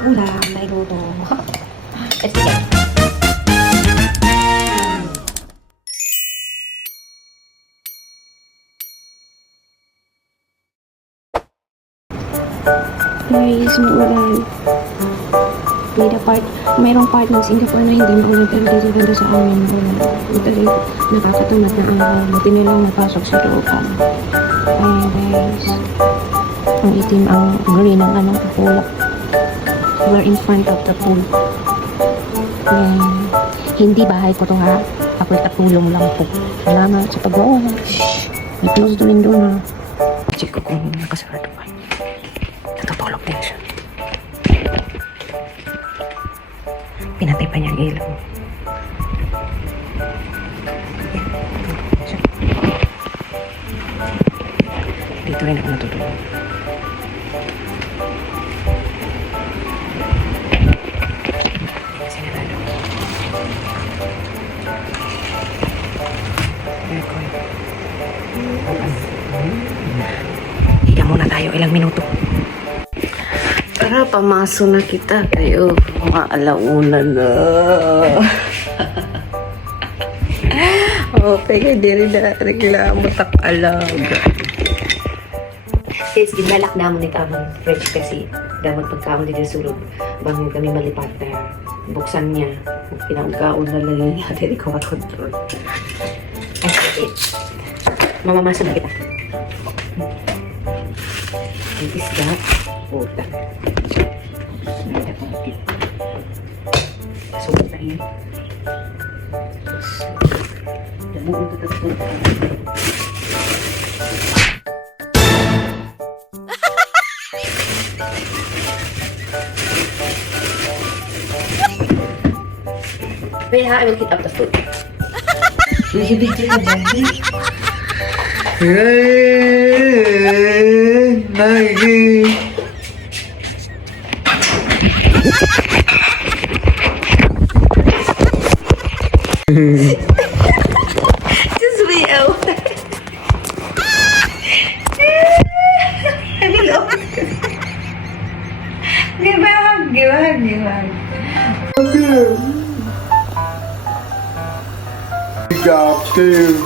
ulam na iluto. Let's begin. Guys, maulan. Mayroong part ng Singapore na hindi maulan pero dito ganda sa amin. Madali, nakakatamad na araw. Buti nilang napasok sa looban. Ayan guys. Ang itim, ang green ang anong kapulak. We're in front of the pool. Ayan. Hindi bahay ko to ha. Ako'y katulong lang po. Salamat sa pag-uwan. May close the window na. Check ko kung nakasarado pa. Natutulog din siya. Pinatay pa niya ang ilaw. Dito rin ako natutulog. Sinarado. Aircon. Higa muna tayo ilang minuto. Tara, pamaso na kita kayo. Mga alauna na. Okay, kaya diri na reklamo tak alaga. Sis, ginalak na mo ni kamang French kasi dapat pagkaon din sulod. Bang kami malipat na buksan niya. Pinangkaon na lang niya. Hindi ko makontrol. Ay, it. Mamamasa na kita. Ang isda. Puta. Sulit na yun. Damuin ko tapos puta. Wait, I will heat up the food. Will you be clear, Daddy? Maggie. Just be out. Hello. Give a hug, give a hug, give a hug. Got to